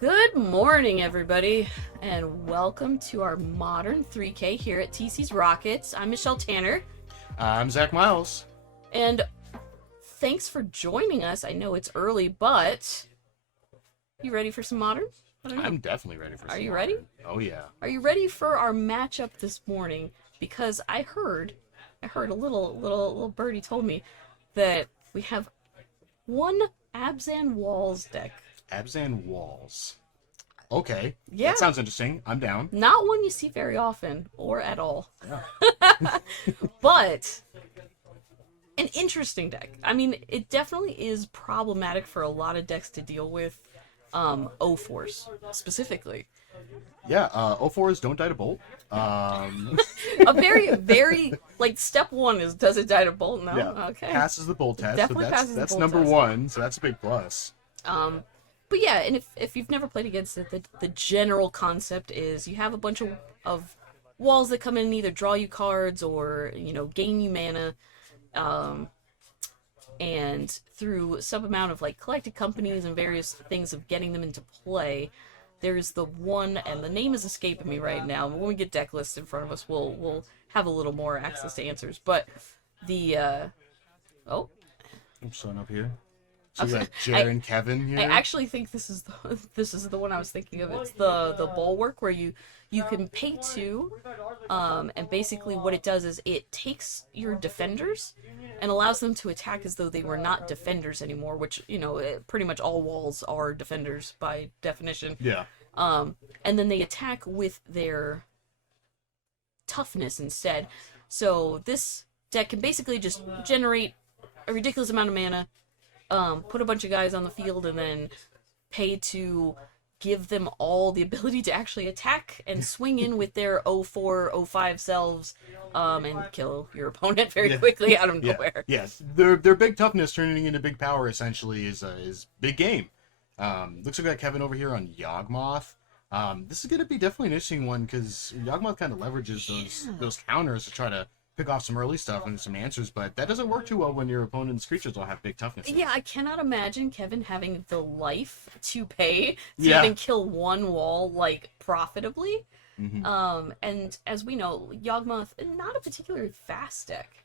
Good morning, everybody, and welcome to our modern 3K here at TC's Rockets. I'm Michelle Tanner, I'm Zach Miles. and thanks for joining us. I know it's early, but you ready for some modern? I'm definitely ready for some Are you more. ready? Oh yeah. Are you ready for our matchup this morning? Because I heard a little birdie told me that we have one Abzan Walls deck. Abzan Walls. Okay. Yeah. That sounds interesting. I'm down. Not one you see very often or at all. Yeah. But an interesting deck. I mean, it definitely is problematic for a lot of decks to deal with. O4s specifically. Yeah. O4s don't die to bolt. A very like step one is, does it die to bolt? No. Yeah. Okay. Passes the bolt test. Definitely so passes the that's bolt number test. one. So that's a big plus. But yeah, and if you've never played against it, the general concept is you have a bunch of walls that come in and either draw you cards or, gain you mana. And through some amount of like collected companies and various things of getting them into play, there's the one, and the name is escaping me right now. When we get deck lists in front of us, we'll have a little more access to answers. But the I'm showing up here. So we got Jer and Kevin here. I actually think this is the one I was thinking of. It's the bulwark where you can pay two, and basically what it does is it takes your defenders and allows them to attack as though they were not defenders anymore. Which pretty much all walls are defenders by definition. Yeah. And then they attack with their toughness instead. So this deck can basically just generate a ridiculous amount of mana. Put a bunch of guys on the field and then pay to give them all the ability to actually attack and swing in with their 04, 05 selves, and kill your opponent very quickly out of nowhere. Yes, their big toughness turning into big power essentially is big game. Looks like we got Kevin over here on Yawgmoth. This is going to be definitely an interesting one because Yawgmoth kind of leverages those counters to try to pick off some early stuff and some answers, but that doesn't work too well when your opponent's creatures all have big toughness. Yeah, I cannot imagine Kevin having the life to pay to Yeah. even kill one wall like profitably. Mm-hmm. And as we know, Yawgmoth, not a particularly fast deck.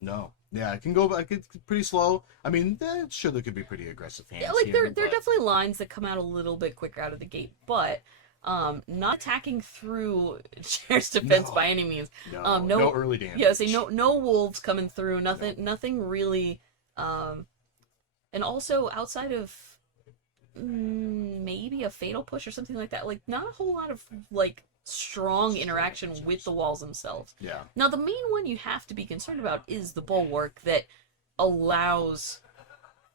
No. Yeah, it can go back. It's pretty slow. I mean, sure, there could be pretty aggressive hands. Yeah, like here, there are definitely lines that come out a little bit quicker out of the gate, but not attacking through Chair's defense by any means. No early damage. Yeah, say no wolves coming through. Nothing really. And also outside of maybe a fatal push or something like that, like not a whole lot of like strong interaction with the walls themselves. Yeah. Now the main one you have to be concerned about is the bulwark that allows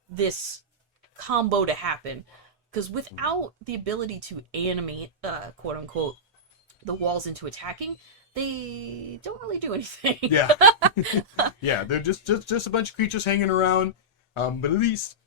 this combo to happen. Because without the ability to animate, quote unquote, the walls into attacking, they don't really do anything. Yeah. Yeah, they're just a bunch of creatures hanging around. But at least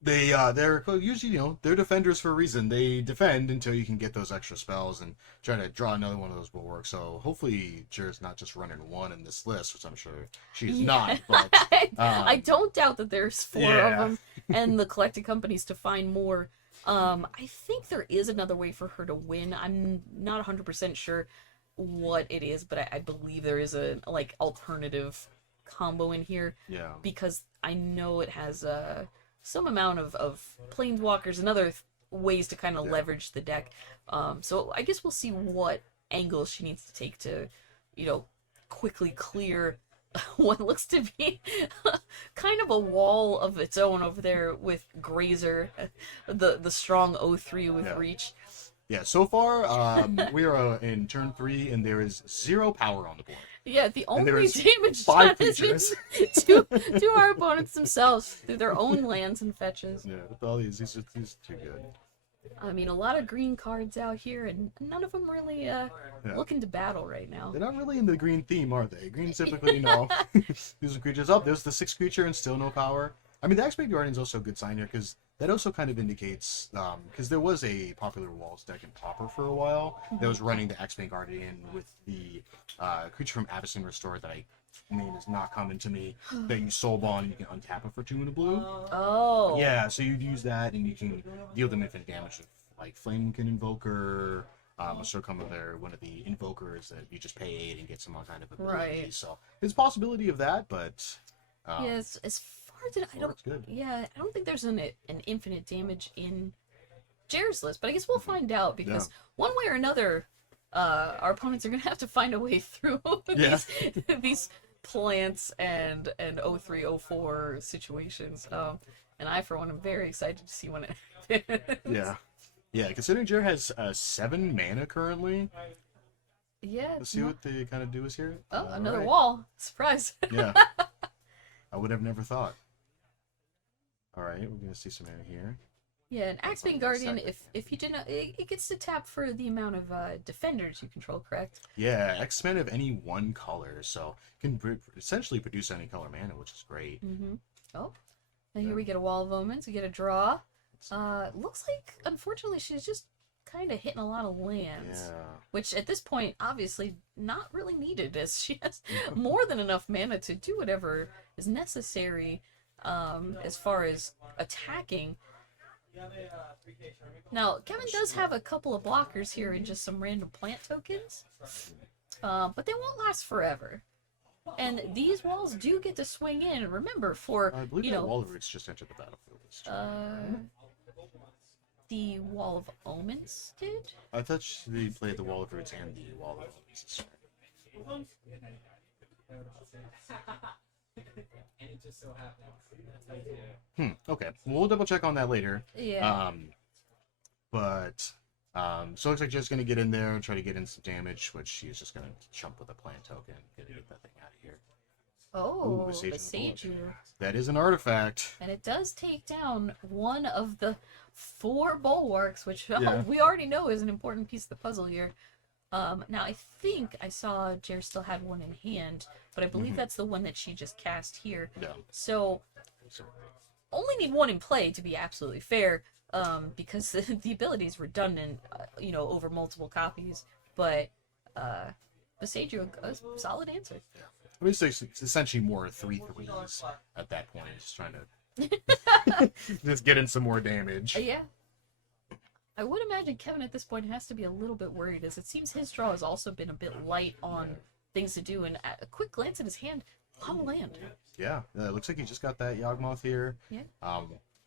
they're usually, they're defenders for a reason. They defend until you can get those extra spells and try to draw another one of those bulwarks. So hopefully Jer's not just running one in this list, which I'm sure she's not. But I don't doubt that there's four of them, and the collected companies to find more. I think there is another way for her to win. I'm not 100% sure what it is, but I believe there is a like alternative combo in here. Yeah. Because I know it has some amount of planeswalkers and other ways to kind of leverage the deck. So I guess we'll see what angles she needs to take to, quickly clear what looks to be kind of a wall of its own over there with Grazer, the strong 03 with reach. Yeah, so far we are in turn 3 and there is 0 power on the board. Yeah, the only damage 5 done has been creatures. to our opponents themselves through their own lands and fetches. Yeah, with all these are too good. I mean, a lot of green cards out here, and none of them really looking to battle right now. They're not really in the green theme, are they? Green typically, these are creatures up. There's the 6th creature and still no power. I mean, the X-Men Guardian is also a good sign here because that also kind of indicates because there was a popular Walls deck in Pauper for a while that was running the X-Men Guardian with the creature from Abzan Restore that name is not coming to me, that you soul bond and you can untap it for 2 and a blue. Oh. Yeah, so you'd use that and you can deal them infinite damage with like Flamekin Invoker. So come of there, one of the invokers that you just pay 8 and get some kind of ability. Right. So there's a possibility of that, but Yes, as far as I don't. good. Yeah, I don't think there's an infinite damage in Jared's list, but I guess we'll find out because one way or another, our opponents are gonna have to find a way through these plants and 0304 situations. And I, for one, am very excited to see when it happens. Yeah. Considering Jared has 7 mana currently. Yeah. Let's see what they kind of do is here. Oh, another wall! Surprise. Yeah. I would have never thought. All right, we're gonna see some mana here. Yeah, an Axebane Guardian, if you didn't, it gets to tap for the amount of defenders you control, correct? Yeah, X-Men of any one color, so can essentially produce any color mana, which is great. Mm-hmm. Oh, and here we get a Wall of Omens. We get a draw. Looks like, unfortunately, she's just kind of hitting a lot of lands, which at this point, obviously, not really needed, as she has more than enough mana to do whatever is necessary as far as attacking. Now, Kevin does have a couple of blockers here and just some random plant tokens, but they won't last forever. And these walls do get to swing in. Remember, for I believe the Wall of Roots just entered the battlefield. The Wall of Omens did? I thought they played the Wall of Roots and the Wall of Omens. Okay. Well, we'll double check on that later. Yeah. So it looks like Jet's gonna get in there and try to get in some damage, which she's just gonna chump with a plant token, get that thing out of here. Oh, Beseiju. That is an artifact. And it does take down one of the 4 bulwarks, which we already know is an important piece of the puzzle here. Now, I think I saw Jer still had one in hand, but I believe that's the one that she just cast here. Yeah. So, only need one in play to be absolutely fair, because the ability is redundant, over multiple copies. But, Beseiju, a solid answer. Yeah. I mean, it's essentially more 3/3s at that point. Just trying to just get in some more damage. Yeah. I would imagine Kevin at this point has to be a little bit worried, as it seems his draw has also been a bit light on things to do. And at a quick glance at his hand, a lot of land. Yeah, it looks like he just got that Yawgmoth here. Yeah.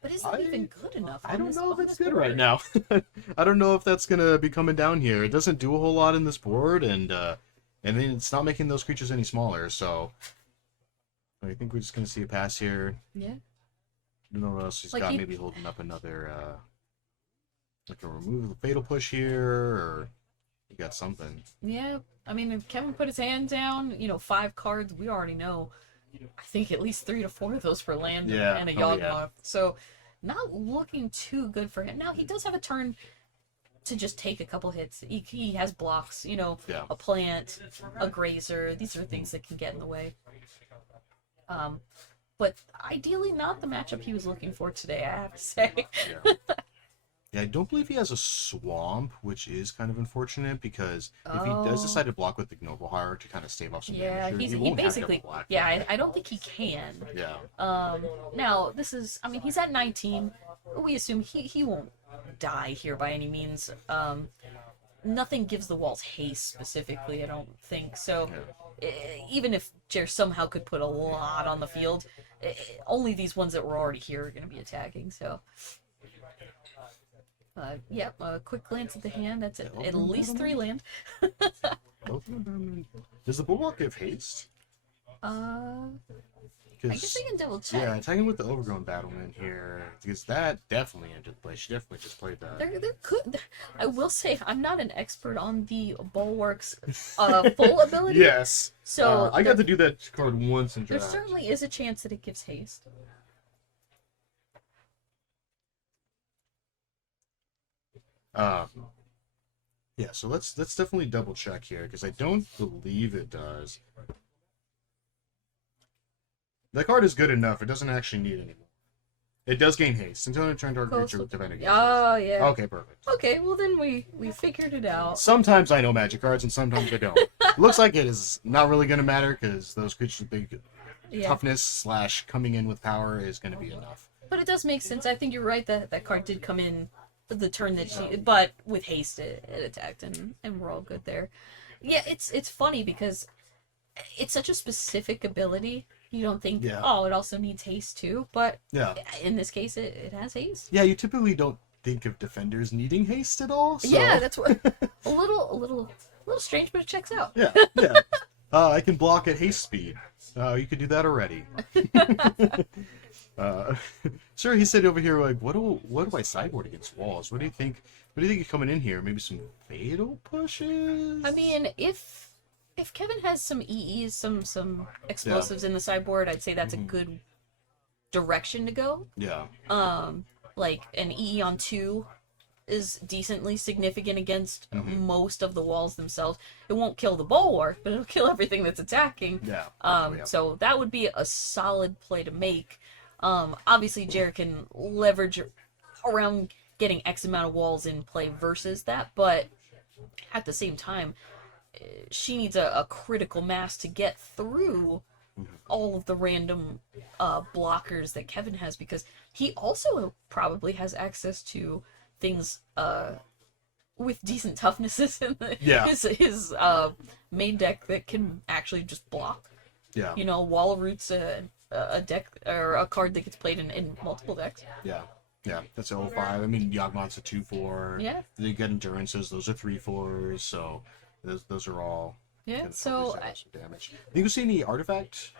But is it even good enough? I don't know if it's good right now. I don't know if that's gonna be coming down here. It doesn't do a whole lot in this board, and then it's not making those creatures any smaller. So I think we're just gonna see a pass here. Yeah. I don't know what else he's got. Maybe holding up another like a remove the fatal push here, or you got something. Yeah, I mean, if Kevin put his hand down, 5 cards, we already know. I think at least 3 to 4 of those for land and a Yawgmoth. So, not looking too good for him. Now, he does have a turn to just take a couple hits. He has blocks, a plant, a grazer. These are things that can get in the way. But ideally not the matchup he was looking for today, I have to say. Yeah, I don't believe he has a swamp, which is kind of unfortunate because if he does decide to block with the Noble Heart to kind of stave off some damage, he basically I don't think he can. Yeah. Now this is, I mean, he's at 19. We assume he won't die here by any means. Nothing gives the walls haste specifically, I don't think. So even if Jer somehow could put a lot on the field, only these ones that were already here are going to be attacking. So. A quick glance at the hand. That's at least 3 land. Does the Bulwark give haste? I guess I can double check. Yeah, attacking with the Overgrown Battlement here, because that definitely entered the play. She definitely just played that. There could. I will say I'm not an expert on the Bulwark's full ability. Yes. So I got to do that card once in draft. There certainly is a chance that it gives haste. Yeah, so let's definitely double check here because I don't believe it does. The card is good enough; it doesn't actually need any more. It does gain haste until you turn target creature Coastal- with defend against Oh, haste. yeah. Okay, perfect. Okay, well then we figured it out. Sometimes I know magic cards and sometimes I don't. Looks like it is not really going to matter because those creatures' big Yeah. toughness / coming in with power is going to be enough. But it does make sense. I think you're right that that card did come in the turn that she, but with haste it attacked and we're all good there. Yeah, it's funny because it's such a specific ability. You don't think, Yeah. oh, it also needs haste too, but Yeah. in this case it has haste. Yeah, you typically don't think of defenders needing haste at all. So. Yeah, that's what a little strange, but it checks out. Yeah, yeah. I can block at haste speed. You could do that already. Sure, he said over here, like, what do I sideboard against walls? What do you think? What do you think is coming in here? Maybe some fatal pushes? I mean, if Kevin has some EEs, some explosives in the sideboard, I'd say that's a good direction to go. Yeah. Like an EE on 2 is decently significant against most of the walls themselves. It won't kill the bulwark, but it'll kill everything that's attacking. Yeah. So that would be a solid play to make. Obviously, Jared can leverage around getting X amount of walls in play versus that, but at the same time, she needs a critical mass to get through all of the random blockers that Kevin has, because he also probably has access to things with decent toughnesses in his main deck that can actually just block. Yeah. You know, Wall of Roots, a deck or a card that gets played in multiple decks. Yeah. Yeah, that's a 05. I mean, Yawgmoth's a 2/4. Yeah. You get endurances; those are 3/4s. So those are all. Yeah. gonna So probably some damage. Think you see any artifact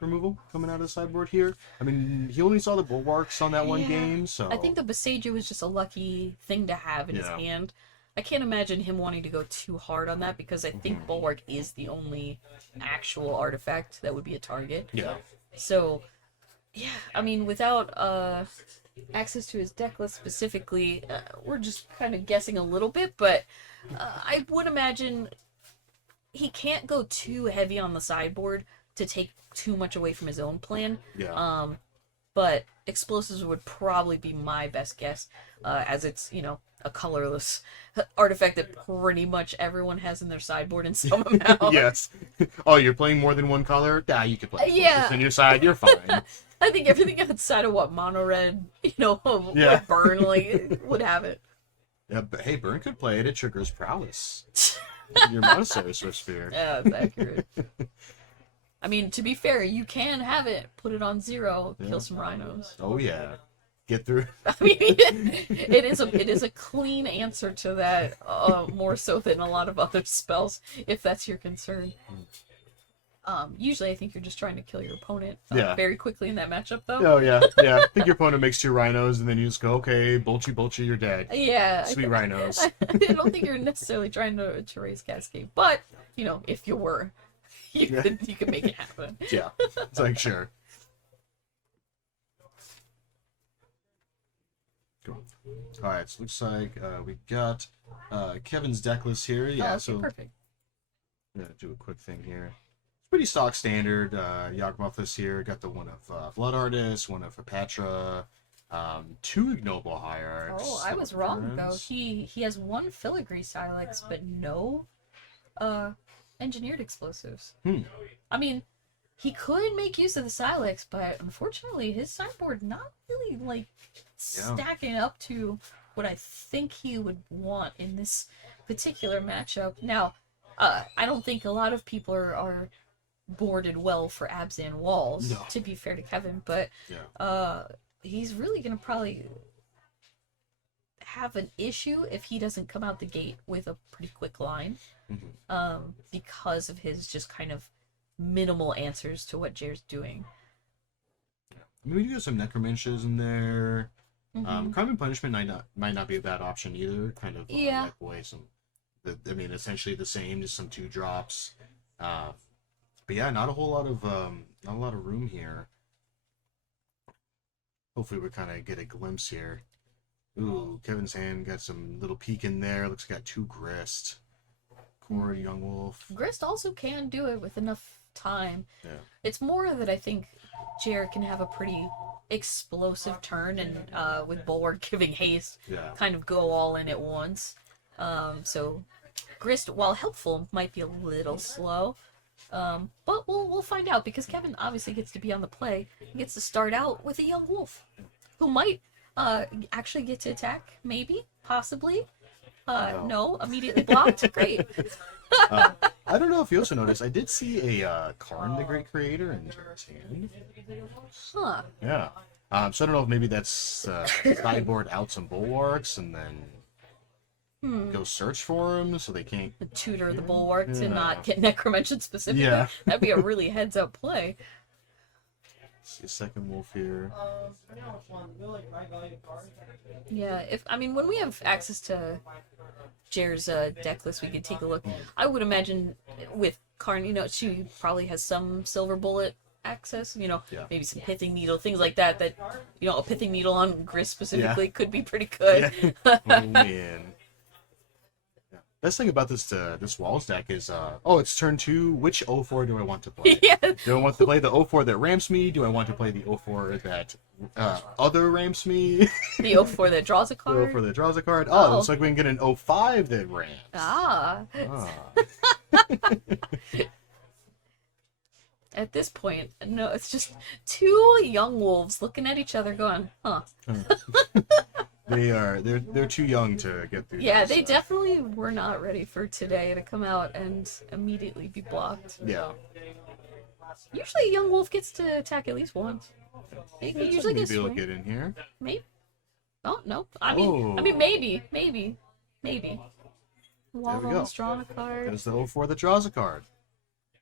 removal coming out of the sideboard here? I mean, he only saw the bulwarks on that one game, so I think the Besaiger was just a lucky thing to have in his hand. I can't imagine him wanting to go too hard on that, because I think Bulwark is the only actual artifact that would be a target. Yeah. So, yeah, I mean, without access to his deck list specifically, we're just kind of guessing a little bit, but I would imagine he can't go too heavy on the sideboard to take too much away from his own plan. Yeah. But explosives would probably be my best guess, as it's, you know, a colorless artifact that pretty much everyone has in their sideboard in some amount. Yes. Oh, you're playing more than one color? Nah, you can play explosives on your side. You're fine. I think everything outside of what mono red, you know, what burn like would have it. Yeah, but hey, Burn could play it. It triggers prowess. Your Monastery Swift Spear. Yeah, that's accurate. I mean, to be fair, you can have it, put it on 0, kill some rhinos. Oh yeah, get through. I mean, it is a clean answer to that, more so than a lot of other spells, if that's your concern. Usually I think you're just trying to kill your opponent very quickly in that matchup, though. Oh yeah, yeah. I think your opponent makes 2 rhinos, and then you just go, okay, bolchy, you're dead. Yeah. Sweet rhinos. I don't think you're necessarily trying to raise Cascade, but, you know, if you were, you could make it happen. Yeah, it's like, sure. Cool. All right, so looks like we got Kevin's deck list here. Yeah, Okay, so perfect. I'm gonna do a quick thing here. It's pretty stock standard. Yawgmoth this here got the one of Blood Artist, one of Apatra, 2 Ignoble Hierarchs. Oh, I was wrong though. He has 1 Filigree Silex, but no engineered explosives. I mean, he could make use of the Silex, but unfortunately his sideboard not really like stacking up to what I think he would want in this particular matchup. Now, I don't think a lot of people are boarded well for Abzan Walls, to be fair to Kevin, but he's really gonna probably have an issue if he doesn't come out the gate with a pretty quick line, because of his just kind of minimal answers to what Jared's doing. I mean, we do have some Necromancers in there. Crime and Punishment might not be a bad option either. Kind of wipe away some. I mean, essentially the same, just some 2 drops. But yeah, not a lot of room here. Hopefully we kind of get a glimpse here. Ooh, Kevin's hand got some little peek in there. Looks like got 2 Grist. Core Young Wolf. Grist also can do it with enough time. Yeah. It's more that I think Jared can have a pretty explosive turn, and with Bulwark giving haste, Yeah. kind of go all in at once. So Grist, while helpful, might be a little slow. But we'll find out, because Kevin obviously gets to be on the play. He gets to start out with a young wolf, who might actually get to attack, maybe, possibly. No, immediately blocked. Great. I don't know if you also noticed, I did see a Karn the Great Creator in Jared's hand. Huh. Yeah. So I don't know if maybe that's sideboard out some bulwarks and then go search for him so they can't Tutor the Bulwark to Yeah. not get necromentioned specifically. Yeah. That'd be a really heads up play. see a second wolf here. Yeah, when we have access to Jer's deck list, we could take a look. I would imagine with Karn, she probably has some silver bullet access, Yeah. maybe some pithing needle, things like that, a pithing needle on Grist specifically could be pretty good. Yeah. Oh man. Best thing about this Walls deck is, it's turn 2. Which 0-4 do I want to play? Yeah. Do I want to play the 0-4 that ramps me? Do I want to play the 0-4 that other ramps me? The 0-4 that draws a The card. 0-4 that draws a card? Oh. Looks like we can get an 0-5 that ramps. Ah. Ah. At this point, no, it's just two young wolves looking at each other going, huh. They're too young to get through. Yeah, this, they definitely were not ready for today to come out and immediately be blocked. Yeah. Usually a young wolf gets to attack at least once. He usually gets Maybe he'll swing. get in here. Maybe. Oh, no. I mean, maybe. Wall's drawn a card. There's the 0-4 that draws a card.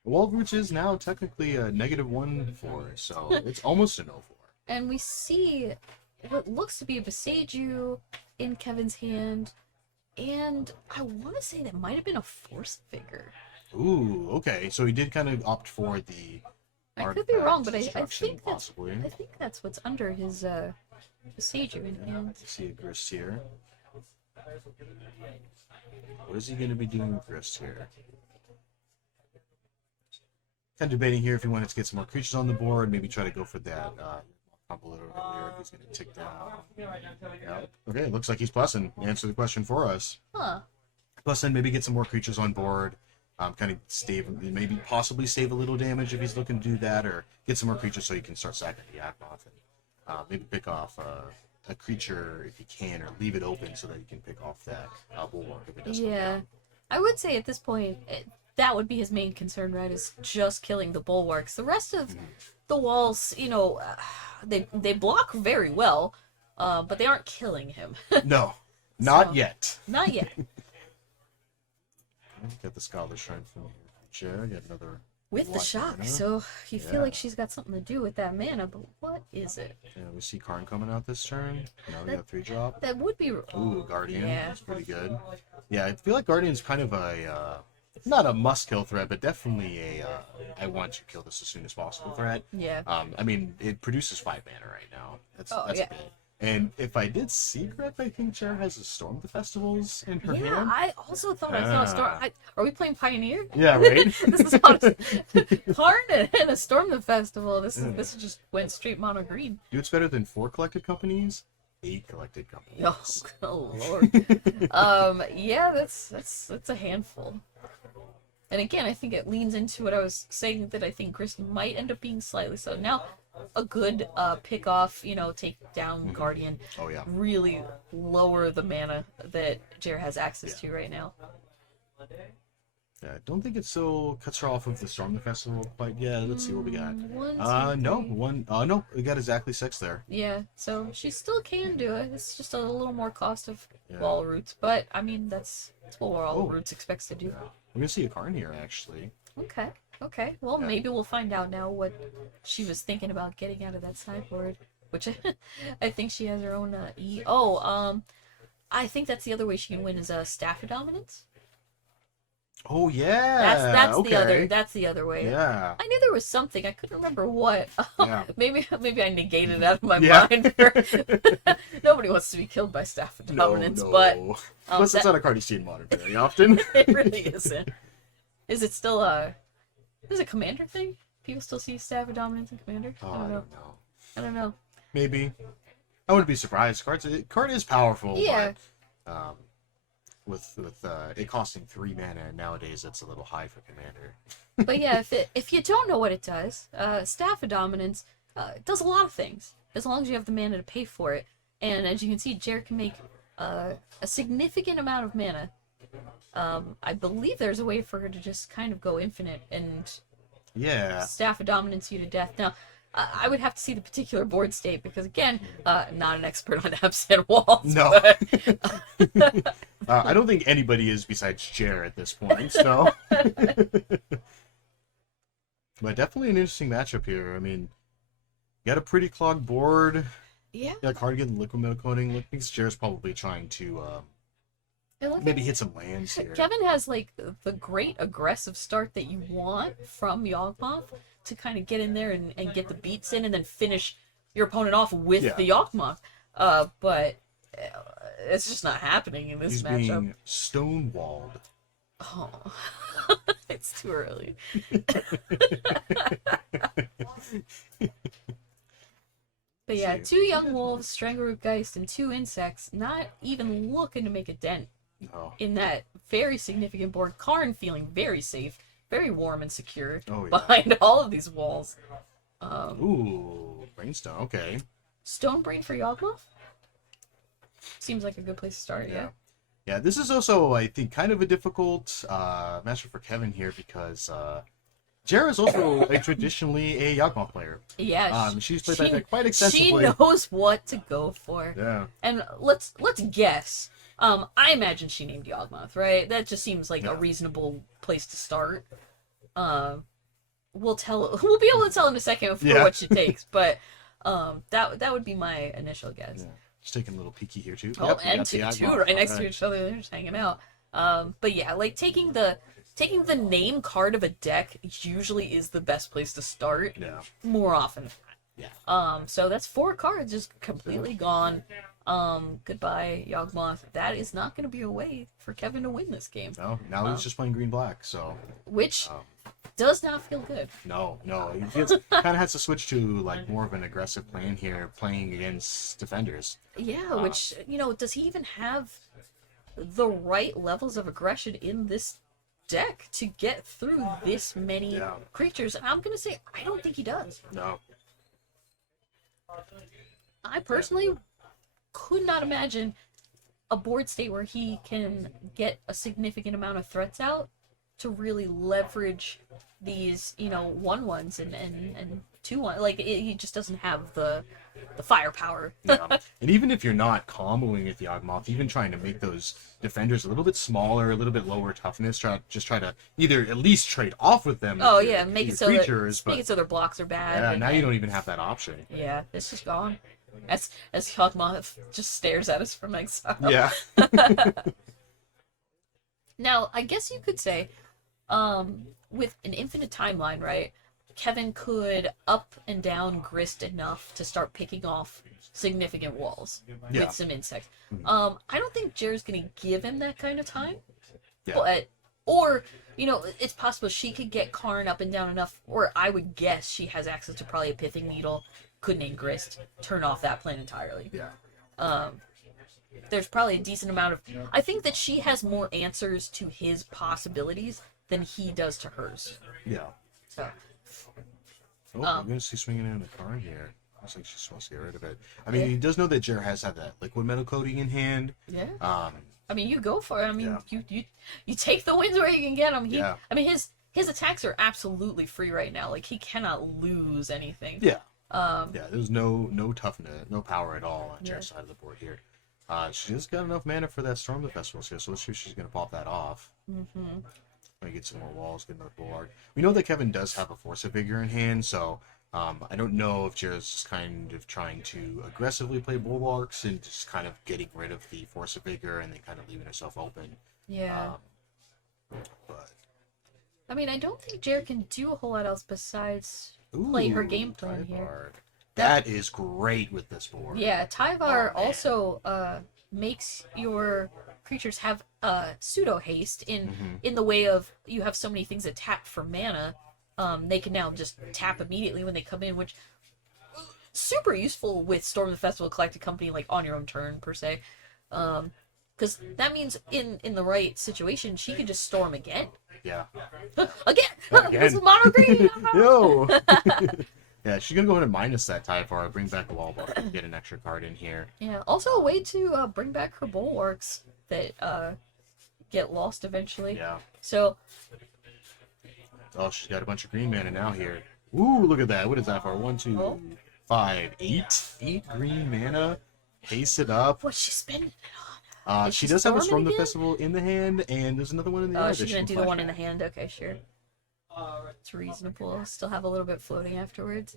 Wall, which is now technically a -1-4, so it's almost an 0-4. And we see what looks to be a Beseiju in Kevin's hand, and I want to say that might have been a Force Figure. Ooh, okay. So he did kind of opt for the. I could be wrong, but I destruction, think that's possibly. I think that's what's under his Beseiju in hand. See a Grist here. What is he going to be doing with Grist here? Kind of debating here if he wanted to get some more creatures on the board, maybe try to go for that combo earlier. He's going to tick down. Yeah. Okay, looks like he's plussing. Answer the question for us. Huh. Plus, then maybe get some more creatures on board. Kind of maybe possibly save a little damage if he's looking to do that, or get some more creatures so he can start sacking the Yawgmoth and maybe pick off a creature if he can, or leave it open so that he can pick off that bulwark if it does. Yeah. I would say at this point, that would be his main concern, right? Is just killing the bulwarks. The rest of the walls, they block very well, but they aren't killing him. No, not So, yet. Not yet. Get the Scholar Shrine from here. Get another. With the Black shock, mana. so you feel Yeah. like she's got something to do with that mana, but what is it? Yeah, we see Karn coming out this turn. Now we got 3-drop. That would be. Ooh, Guardian. Yeah. That's pretty good. Yeah, I feel like Guardian's kind of a not a must-kill threat, but definitely a I want to kill this as soon as possible threat. Yeah. I mean, it produces 5 mana right now. That's yeah. good. And if I did see correct, I think Cher has a Storm of the Festivals in her Yeah, hand. I also thought I saw a storm. Are we playing Pioneer? Yeah, right? This is honest. Karn and a Storm the Festival. This just went straight mono green. Do it's better than 4 collected companies? 8 collected companies. Oh Lord. Yeah, that's a handful. And again, I think it leans into what I was saying, that I think Grist might end up being slightly so. Now, a good pick off, take down Guardian. Oh, yeah. Really lower the mana that Jer has access to right now. Yeah, I don't think it still cuts her off of the Storm the Festival quite yet. Let's see what we got. No, we got exactly 6 there. Yeah, so she still can do it. It's just a little more cost of Yeah. wall roots, but I mean that's what wall Oh. roots expects to do. We're gonna see a Karn here, actually. Okay. Well, Yeah. maybe we'll find out now what she was thinking about getting out of that sideboard, which I think she has her own E. Oh, I think that's the other way she can win is Staff of Dominance. Oh yeah, That's the other way. Yeah. I knew there was something. I couldn't remember what. Yeah. maybe I negated it out of my Yeah. mind. Nobody wants to be killed by Staff of Dominance, no. but Plus, it's not a card you see in Modern very often. it really isn't. Is it still is it a Commander thing? People still see Staff of Dominance in Commander? Oh, I don't know. maybe. I wouldn't be surprised. Card is powerful, Yeah. but with it costing 3 mana, and nowadays that's a little high for Commander. But yeah, if you don't know what it does, Staff of Dominance does a lot of things, as long as you have the mana to pay for it. And as you can see, Jared can make a significant amount of mana. I believe there's a way for her to just kind of go infinite and Yeah. Staff of Dominance you to death. Now, I would have to see the particular board state, because again, not an expert on Abzan Walls. No. But... I don't think anybody is besides Jer at this point, so. But definitely an interesting matchup here. I mean, you got a pretty clogged board. Yeah. You got card getting liquid metal coating. I think Jer's probably trying to maybe hit some lands here. Kevin has like the great aggressive start that you want from Yawgmoth to kind of get in there and get the beats in and then finish your opponent off with the Yawgmoth. But it's just not happening in this He's matchup. being stonewalled. Oh, it's too early. But yeah, 2 young wolves, Strangleroot Geist, and 2 insects, not even looking to make a dent in that very significant board. Karn feeling very safe, very warm and secure behind all of these walls. Ooh, Brainstone, okay. Stonebrain for Yawgmoth? Seems like a good place to start, yeah. Yeah, this is also, I think, kind of a difficult matchup for Kevin here because Jera is also traditionally a Yawgmoth player. Yeah, she's played that deck quite extensively. She knows what to go for. Yeah. And let's guess. I imagine she named Yawgmoth, right? That just seems like a reasonable place to start. We'll be able to tell in a second for what she takes, but that would be my initial guess. Yeah. Just taking a little peeky here too. Oh, and two right next to each other, they're just hanging out. But yeah, like taking the name card of a deck usually is the best place to start. Yeah. More often. Yeah. So that's 4 cards just completely gone. Goodbye, Yawgmoth. That is not going to be a way for Kevin to win this game. No, now he's just playing green-black, so... Which does not feel good. No. He kind of has to switch to, like, more of an aggressive plan here, playing against defenders. Yeah, which, does he even have the right levels of aggression in this deck to get through this many creatures? And I'm going to say, I don't think he does. No. I personally could not imagine a board state where he can get a significant amount of threats out to really leverage these, 1/1s and 2/1. Like, he just doesn't have the firepower. And even if you're not comboing with Yawgmoth, even trying to make those defenders a little bit smaller, a little bit lower toughness, try to either at least trade off with them. Oh yeah, make it so creatures, so their blocks are bad. Yeah, now you don't even have that option. Yeah, it's just gone. As Yawgmoth just stares at us from exile. Yeah. Now, I guess you could say, with an infinite timeline, right? Kevin could up and down grist enough to start picking off significant walls with some insects. I don't think Jer's gonna give him that kind of time. But it's possible she could get Karn up and down enough, or I would guess she has access to probably a Pithing Needle, could name grist, turn off that plan entirely. There's probably a decent amount of... I think that she has more answers to his possibilities than he does to hers. Yeah. So... I'm going to see swinging in a card here. Looks like she's supposed to get rid of it. I mean, he does know that Jer has had that liquid metal coating in hand. Yeah. I mean, you go for it. I mean, you take the wins where you can get them. I mean, his attacks are absolutely free right now. Like, he cannot lose anything. Yeah. There's no toughness, no power at all on Jer's side of the board here. She just got enough mana for that Storm the Festivals here, so let's see if she's going to pop that off. Mm-hmm. Let me get some more walls, get another bulwark. We know that Kevin does have a Force of Vigor in hand, so I don't know if Jer's just kind of trying to aggressively play bulwarks and just kind of getting rid of the Force of Vigor and then kind of leaving herself open. Yeah. But I mean, I don't think Jer can do a whole lot else besides play her game plan here. That is great with this board. Yeah, Tyvar also makes your creatures have pseudo haste in the way of you have so many things that tap for mana. They can now just tap immediately when they come in, which super useful with Storm the Festival Collected Company, like on your own turn per se, because that means in the right situation she could just storm again. Yeah. Again. This is mono green. Yo. Yeah, she's gonna go ahead and minus that Typhar, bring back a Wallbar, and get an extra card in here. Yeah. Also a way to bring back her bulwarks that get lost eventually. Yeah. So. Oh, she's got a bunch of green mana now here. Ooh, look at that. What is that for? 1, 2, 5, 8? 8 green mana. Haste it up. What's she spending it on? She does have a Storm the Festival in the hand, and there's another one in the hand. Oh, she's gonna do the one in the hand. Okay, sure. It's reasonable. Still have a little bit floating afterwards.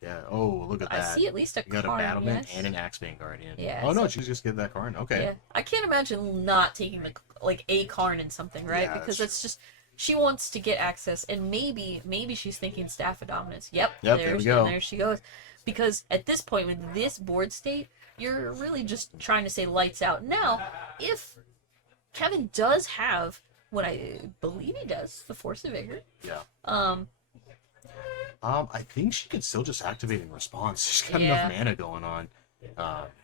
Yeah. Oh, look at that. I see at least a you got card, a Battlement yes. and an Axebane Guardian. Yeah. Oh no, she's just get that card. Okay. Yeah. I can't imagine not taking a Karn in something, right? Yeah, because that's it's just she wants to get access, and maybe she's thinking Staff of Dominance. Yep. There we go. There she goes. Because at this point, with this board state, you're really just trying to say lights out. Now, if Kevin does have what I believe he does, the Force of Vigor. Yeah. I think she could still just activate in response. She's got enough mana going on.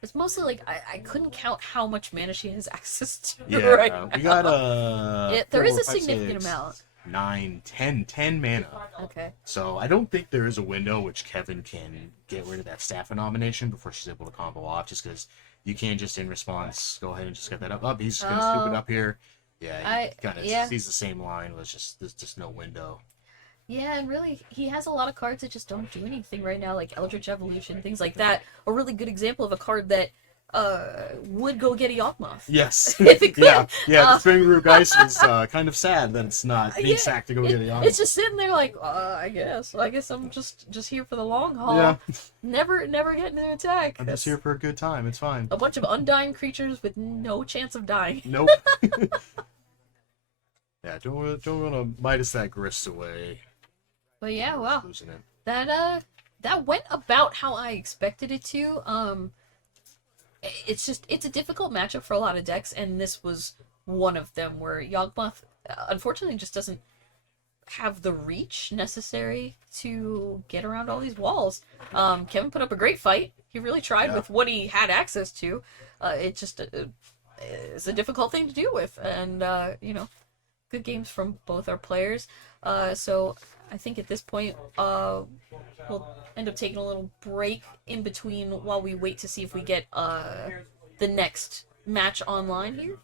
It's mostly like I couldn't count how much mana she has access to. Yeah, right we now. got there is 4, a 5, significant 6, amount. 9, 10 mana. Okay. So I don't think there is a window which Kevin can get rid of that Staff nomination before she's able to combo off, just because you can't just in response go ahead and just get that up. He's just gonna scoop it up here. Yeah, he kind of sees the same line. There's just no window. Yeah, and really, he has a lot of cards that just don't do anything right now, like Eldritch Evolution, things like that. A really good example of a card that would go get a Yawgmoth. Yes. If it could. Yeah. The Spring Root Geist is kind of sad that it's not being sacked to go get a Yawgmoth. It's just sitting there like, I guess I'm just here for the long haul. Yeah. Never getting to attack. I'm just here for a good time. It's fine. A bunch of undying creatures with no chance of dying. Nope. Yeah, don't want to Midas that grist away. But yeah, wow. Losing it. That went about how I expected it to. It's a difficult matchup for a lot of decks, and this was one of them where Yawgmoth unfortunately just doesn't have the reach necessary to get around all these walls. Kevin put up a great fight. He really tried with what he had access to. It just is a difficult thing to deal with, and good games from both our players. So I think at this point, we'll end up taking a little break in between while we wait to see if we get the next match online here.